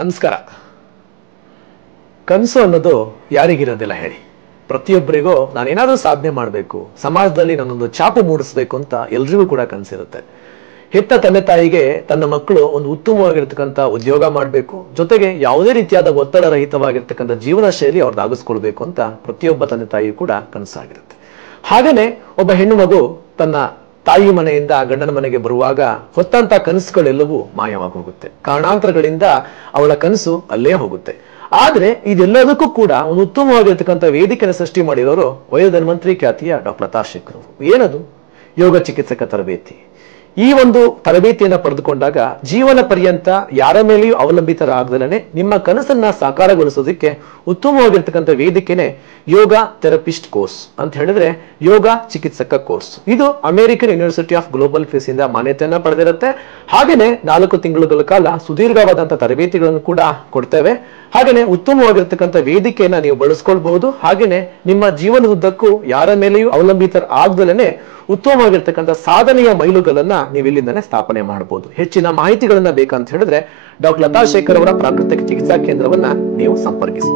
ನಮಸ್ಕಾರ. ಕನಸು ಅನ್ನೋದು ಯಾರಿಗಿರೋದಿಲ್ಲ ಹೇಳಿ. ಪ್ರತಿಯೊಬ್ಬರಿಗೂ ನಾನೇನಾದ್ರೂ ಸಾಧನೆ ಮಾಡಬೇಕು, ಸಮಾಜದಲ್ಲಿ ನಾನೊಂದು ಛಾಪು ಮೂಡಿಸ್ಬೇಕು ಅಂತ ಎಲ್ರಿಗೂ ಕೂಡ ಕನಸಿರುತ್ತೆ. ಹೆತ್ತ ತಂದೆ ತಾಯಿಗೆ ತನ್ನ ಮಕ್ಕಳು ಒಂದು ಉತ್ತಮವಾಗಿರ್ತಕ್ಕಂಥ ಉದ್ಯೋಗ ಮಾಡಬೇಕು, ಜೊತೆಗೆ ಯಾವುದೇ ರೀತಿಯಾದ ಒತ್ತಡ ರಹಿತವಾಗಿರ್ತಕ್ಕಂಥ ಜೀವನ ಶೈಲಿ ಅವ್ರದ್ದು ಆಗಿಸ್ಕೊಳ್ಬೇಕು ಅಂತ ಪ್ರತಿಯೊಬ್ಬ ತಂದೆ ತಾಯಿ ಕೂಡ ಕನಸಾಗಿರುತ್ತೆ. ಹಾಗೇನೆ ಒಬ್ಬ ಹೆಣ್ಣು ಮಗು ತನ್ನ ತಾಯಿ ಮನೆಯಿಂದ ಗಂಡನ ಮನೆಗೆ ಬರುವಾಗ ಹೊತ್ತಂತ ಕನಸುಗಳೆಲ್ಲವೂ ಮಾಯವಾಗಿ ಹೋಗುತ್ತೆ. ಕಾರಣಾಂತರಗಳಿಂದ ಅವಳ ಕನಸು ಅಲ್ಲೇ ಹೋಗುತ್ತೆ. ಆದ್ರೆ ಇದೆಲ್ಲದಕ್ಕೂ ಕೂಡ ಒಂದು ಉತ್ತಮವಾಗಿರ್ತಕ್ಕಂಥ ವೇದಿಕೆಯನ್ನು ಸೃಷ್ಟಿ ಮಾಡಿರೋರು ವಯೋಧನ್ವಂತರಿ ಖ್ಯಾತಿಯ ಡಾಕ್ಟರ್ ಲತಾ ಶೇಖರ್. ಏನದು? ಯೋಗ ಚಿಕಿತ್ಸಕ ತರಬೇತಿ. ಈ ಒಂದು ತರಬೇತಿಯನ್ನ ಪಡೆದುಕೊಂಡಾಗ ಜೀವನ ಪರ್ಯಂತ ಯಾರ ಮೇಲೆಯೂ ಅವಲಂಬಿತರಾಗದಲೇ ನಿಮ್ಮ ಕನಸನ್ನ ಸಾಕಾರಗೊಳಿಸೋದಕ್ಕೆ ಉತ್ತಮವಾಗಿರ್ತಕ್ಕಂಥ ವೇದಿಕೆನೆ ಯೋಗ ಥೆರಪಿಸ್ಟ್ ಕೋರ್ಸ್ ಅಂತ ಹೇಳಿದ್ರೆ ಯೋಗ ಚಿಕಿತ್ಸಕ ಕೋರ್ಸ್. ಇದು American University of Global Peace ಇಂದ ಮಾನ್ಯತೆಯನ್ನ ಪಡೆದಿರುತ್ತೆ. ಹಾಗೇನೆ 4 ತಿಂಗಳುಗಳ ಕಾಲ ಸುದೀರ್ಘವಾದಂತಹ ತರಬೇತಿಗಳನ್ನು ಕೂಡ ಕೊಡ್ತೇವೆ. ಹಾಗೇನೆ ಉತ್ತಮವಾಗಿರ್ತಕ್ಕಂಥ ವೇದಿಕೆಯನ್ನ ನೀವು ಬಳಸ್ಕೊಳ್ಬಹುದು. ಹಾಗೇನೆ ನಿಮ್ಮ ಜೀವನದುದ್ದಕ್ಕೂ ಯಾರ ಮೇಲೆಯೂ ಅವಲಂಬಿತರಾಗದಲೇ ಉತ್ತಮವಾಗಿರ್ತಕ್ಕಂಥ ಸಾಧನೆಯ ಮೈಲುಗಲ್ಲನ್ನ ನೀವು ಇಲ್ಲಿಂದನೇ ಸ್ಥಾಪನೆ ಮಾಡಬಹುದು. ಹೆಚ್ಚಿನ ಮಾಹಿತಿಗಳನ್ನ ಬೇಕಂತ ಹೇಳಿದ್ರೆ ಡಾಕ್ಟರ್ ಲತಾ ಶೇಖರ್ ಅವರ ಪ್ರಾಕೃತಿಕ ಚಿಕಿತ್ಸಾ ಕೇಂದ್ರವನ್ನ ನೀವು ಸಂಪರ್ಕಿಸಿ.